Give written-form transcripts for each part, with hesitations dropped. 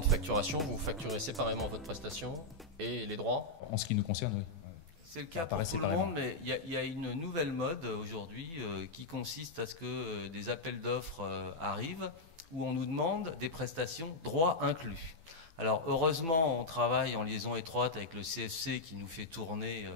de facturation, vous facturez séparément votre prestation et les droits? En ce qui nous concerne, oui. C'est le cas pour tout le monde, mais il y a une nouvelle mode aujourd'hui qui consiste à ce que des appels d'offres arrivent où on nous demande des prestations droits inclus. Alors heureusement, on travaille en liaison étroite avec le CFC qui nous fait tourner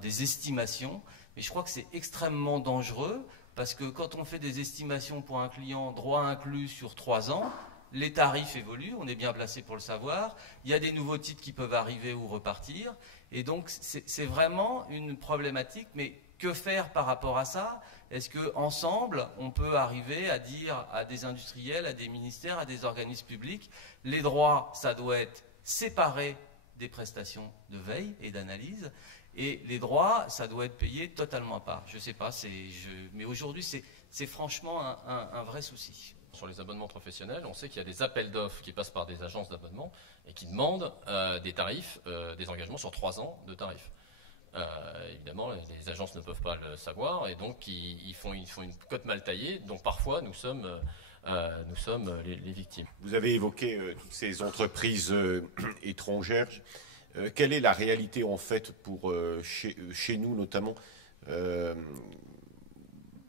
des estimations, mais je crois que c'est extrêmement dangereux parce que quand on fait des estimations pour un client droit inclus sur 3 ans, les tarifs évoluent, on est bien placé pour le savoir, il y a des nouveaux titres qui peuvent arriver ou repartir, et donc c'est vraiment une problématique, mais que faire par rapport à ça? Est-ce qu'ensemble, on peut arriver à dire à des industriels, à des ministères, à des organismes publics, les droits, ça doit être séparé des prestations de veille et d'analyse, et les droits, ça doit être payé totalement à part. Je ne sais pas, mais aujourd'hui, c'est franchement un vrai souci. Sur les abonnements professionnels, on sait qu'il y a des appels d'offres qui passent par des agences d'abonnement et qui demandent des tarifs, des engagements sur 3 ans de tarifs. Évidemment, les agences ne peuvent pas le savoir et donc ils font une cote mal taillée, dont parfois nous sommes les victimes. Vous avez évoqué toutes ces entreprises étrangères. Quelle est la réalité en fait pour chez nous notamment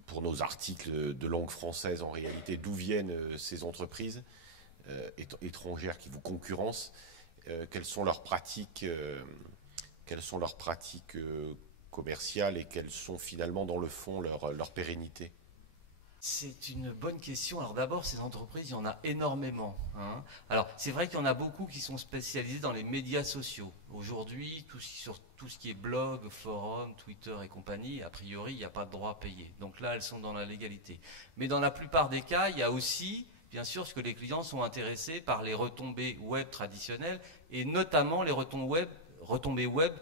pour nos articles de langue française en réalité? D'où viennent ces entreprises étrangères qui vous concurrencent? Quelles sont leurs pratiques commerciales et quelles sont finalement dans le fond leur pérennité? C'est une bonne question. Alors d'abord, ces entreprises, il y en a énormément. Alors c'est vrai qu'il y en a beaucoup qui sont spécialisés dans les médias sociaux. Aujourd'hui, sur tout ce qui est blog, forum, Twitter et compagnie, a priori, il n'y a pas de droit à payer. Donc là, elles sont dans la légalité. Mais dans la plupart des cas, il y a aussi, bien sûr, ce que les clients sont intéressés par les retombées web traditionnelles et notamment les retombées web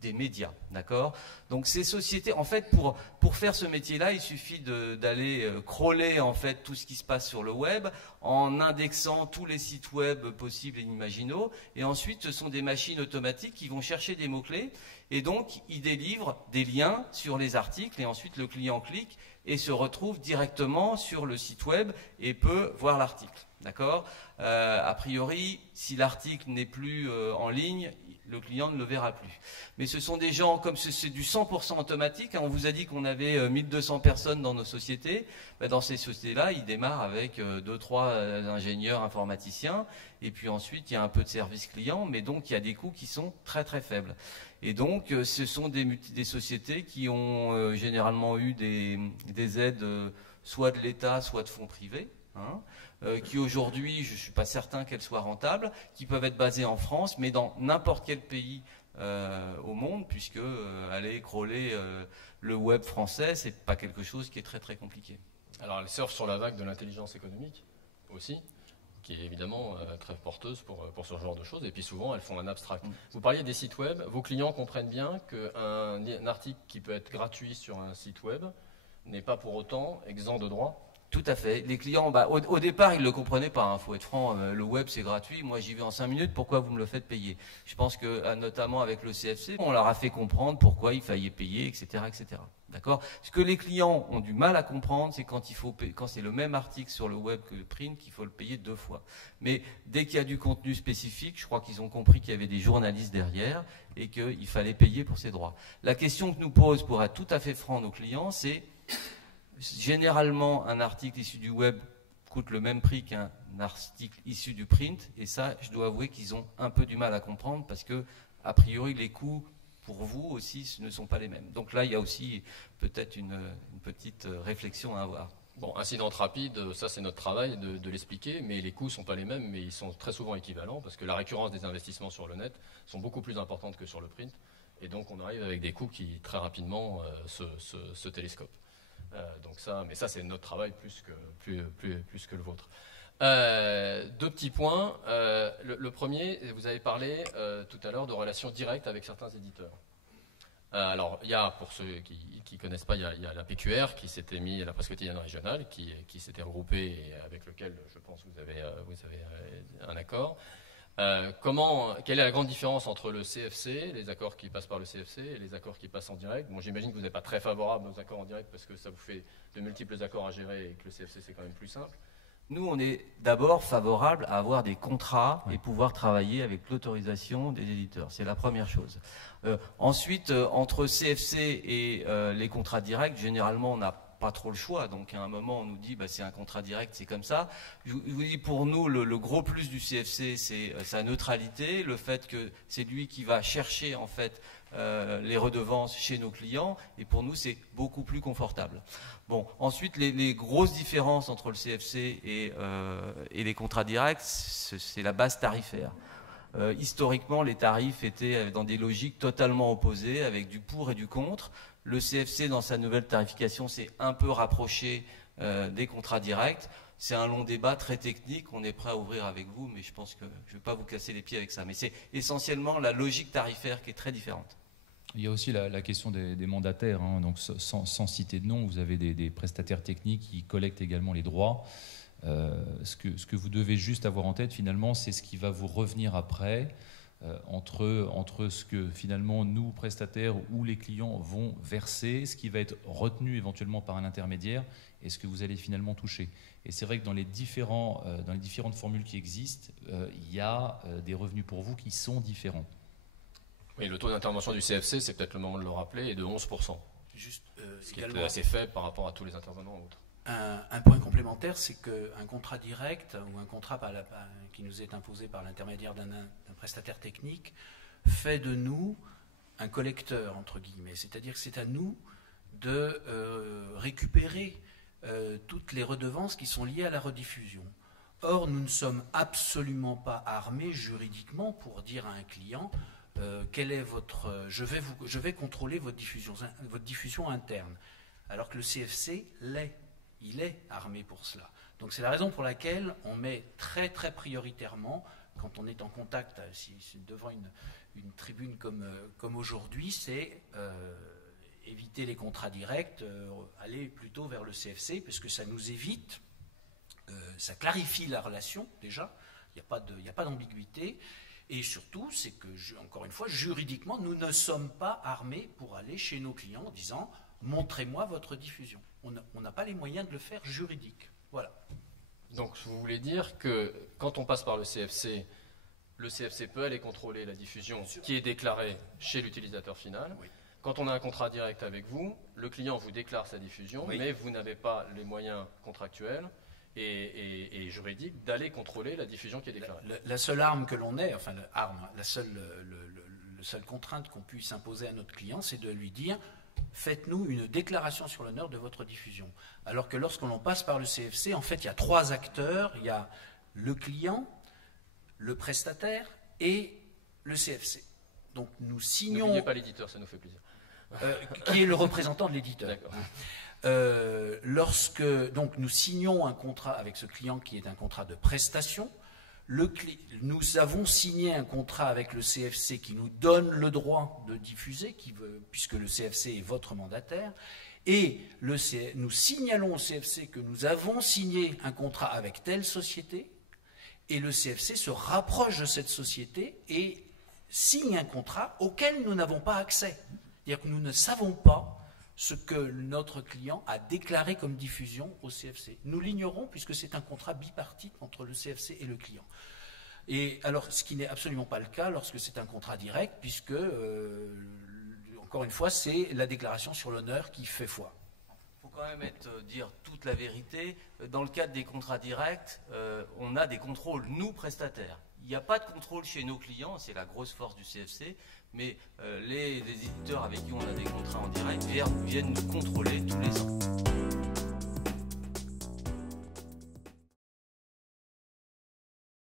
des médias, d'accord? Donc ces sociétés, en fait, pour faire ce métier-là, il suffit d'aller crawler en fait tout ce qui se passe sur le web en indexant tous les sites web possibles et inimaginaux, et ensuite ce sont des machines automatiques qui vont chercher des mots-clés, et donc ils délivrent des liens sur les articles, et ensuite le client clique et se retrouve directement sur le site web et peut voir l'article, d'accord? A priori, si l'article n'est plus en ligne, le client ne le verra plus. Mais ce sont des gens, comme c'est du 100% automatique, on vous a dit qu'on avait 1200 personnes dans nos sociétés, dans ces sociétés-là, ils démarrent avec 2-3 ingénieurs informaticiens, et puis ensuite il y a un peu de service client, mais donc il y a des coûts qui sont très très faibles. Et donc ce sont des sociétés qui ont généralement eu des aides soit de l'État, soit de fonds privés, qui aujourd'hui, je ne suis pas certain qu'elles soient rentables, qui peuvent être basées en France, mais dans n'importe quel pays au monde, puisque aller crawler le web français, c'est pas quelque chose qui est très très compliqué. Alors elles surfent sur la vague de l'intelligence économique aussi, qui est évidemment très porteuse pour ce genre de choses, et puis souvent elles font un abstract. Vous parliez des sites web, vos clients comprennent bien qu'un article qui peut être gratuit sur un site web n'est pas pour autant exempt de droit? Tout à fait. Les clients, au départ, ils ne le comprenaient pas. Faut être franc, le web c'est gratuit. Moi, j'y vais en 5 minutes. Pourquoi vous me le faites payer? Je pense que, notamment avec le CFC, on leur a fait comprendre pourquoi il fallait payer, etc., etc. D'accord? Ce que les clients ont du mal à comprendre, c'est quand c'est le même article sur le web que le print, qu'il faut le payer 2 fois. Mais dès qu'il y a du contenu spécifique, je crois qu'ils ont compris qu'il y avait des journalistes derrière et qu'il fallait payer pour ces droits. La question que nous posent, pour être tout à fait franc, nos clients, c'est généralement, un article issu du web coûte le même prix qu'un article issu du print, et ça, je dois avouer qu'ils ont un peu du mal à comprendre parce que, a priori, les coûts pour vous aussi ne sont pas les mêmes. Donc là, il y a aussi peut-être une petite réflexion à avoir. Bon, incidente rapide, ça c'est notre travail de l'expliquer, mais les coûts ne sont pas les mêmes, mais ils sont très souvent équivalents parce que la récurrence des investissements sur le net sont beaucoup plus importantes que sur le print, et donc on arrive avec des coûts qui très rapidement se télescopent. Donc ça, mais ça c'est notre travail plus que le vôtre. 2 petits points. Le premier, vous avez parlé tout à l'heure de relations directes avec certains éditeurs. Alors, il y a, pour ceux qui ne connaissent pas, il y a la PQR qui s'était mis à la presse quotidienne régionale, qui s'était regroupée et avec lequel, je pense, vous avez un accord. Quelle est la grande différence entre le CFC, les accords qui passent par le CFC et les accords qui passent en direct? Bon, j'imagine que vous n'êtes pas très favorable aux accords en direct parce que ça vous fait de multiples accords à gérer et que le CFC c'est quand même plus simple. Nous, on est d'abord favorable à avoir des contrats et pouvoir travailler avec l'autorisation des éditeurs. C'est la première chose. Ensuite, entre CFC et les contrats directs, généralement, on n'a pas trop le choix. Donc, à un moment, on nous dit, c'est un contrat direct, c'est comme ça. Je vous dis, pour nous, le gros plus du CFC, c'est sa neutralité, le fait que c'est lui qui va chercher, en fait, les redevances chez nos clients, et pour nous c'est beaucoup plus confortable. Bon, ensuite les grosses différences entre le CFC et les contrats directs, c'est la base tarifaire. Historiquement, les tarifs étaient dans des logiques totalement opposées, avec du pour et du contre. Le CFC, dans sa nouvelle tarification, s'est un peu rapproché des contrats directs. C'est un long débat très technique, on est prêt à ouvrir avec vous, mais je pense que je ne vais pas vous casser les pieds avec ça. Mais c'est essentiellement la logique tarifaire qui est très différente. Il y a aussi la question des mandataires, hein. Donc sans citer de nom, vous avez des prestataires techniques qui collectent également les droits. Ce que vous devez juste avoir en tête finalement, c'est ce qui va vous revenir après, entre ce que finalement nous, prestataires ou les clients vont verser, ce qui va être retenu éventuellement par un intermédiaire et ce que vous allez finalement toucher. Et c'est vrai que dans les différentes formules qui existent, il y a des revenus pour vous qui sont différents. Oui, le taux d'intervention du CFC, c'est peut-être le moment de le rappeler, est de 11%. Juste, ce qui est assez faible par rapport à tous les intervenants autres. Un point complémentaire, c'est qu'un contrat direct ou un contrat qui nous est imposé par l'intermédiaire d'un prestataire technique fait de nous un collecteur, entre guillemets. C'est-à-dire que c'est à nous de récupérer toutes les redevances qui sont liées à la rediffusion. Or, nous ne sommes absolument pas armés juridiquement pour dire à un client quel est je vais contrôler votre diffusion interne. Alors que le CFC l'est. Il est armé pour cela. Donc c'est la raison pour laquelle on met très très prioritairement, quand on est en contact devant une tribune comme aujourd'hui, c'est éviter les contrats directs, aller plutôt vers le CFC, puisque ça nous évite, ça clarifie la relation déjà, il n'y a pas d'ambiguïté, et surtout c'est que, encore une fois, juridiquement, nous ne sommes pas armés pour aller chez nos clients en disant « montrez-moi votre diffusion ». On n'a pas les moyens de le faire juridique. Voilà. Donc vous voulez dire que quand on passe par le CFC peut aller contrôler la diffusion qui est déclarée chez l'utilisateur final. Oui. Quand on a un contrat direct avec vous, le client vous déclare sa diffusion, oui, mais vous n'avez pas les moyens contractuels et juridiques d'aller contrôler la diffusion qui est déclarée. La seule arme que l'on ait, enfin la seule contrainte qu'on puisse imposer à notre client, c'est de lui dire « faites-nous une déclaration sur l'honneur de votre diffusion ». Alors que lorsqu'on passe par le CFC, en fait, il y a 3 acteurs. Il y a le client, le prestataire et le CFC. Donc nous signons... N'oubliez pas l'éditeur, ça nous fait plaisir. Qui est le représentant de l'éditeur. D'accord. Lorsque donc, nous signons un contrat avec ce client qui est un contrat de prestation, nous avons signé un contrat avec le CFC qui nous donne le droit de diffuser, puisque le CFC est votre mandataire, et nous signalons au CFC que nous avons signé un contrat avec telle société, et le CFC se rapproche de cette société et signe un contrat auquel nous n'avons pas accès. C'est-à-dire que nous ne savons pas ce que notre client a déclaré comme diffusion au CFC. Nous l'ignorons puisque c'est un contrat bipartite entre le CFC et le client. Et alors, ce qui n'est absolument pas le cas lorsque c'est un contrat direct, puisque, encore une fois, c'est la déclaration sur l'honneur qui fait foi. Il faut quand même dire toute la vérité. Dans le cadre des contrats directs, on a des contrôles, nous, prestataires. Il n'y a pas de contrôle chez nos clients, c'est la grosse force du CFC, mais les éditeurs avec qui on a des contrats en direct viennent nous contrôler tous les ans.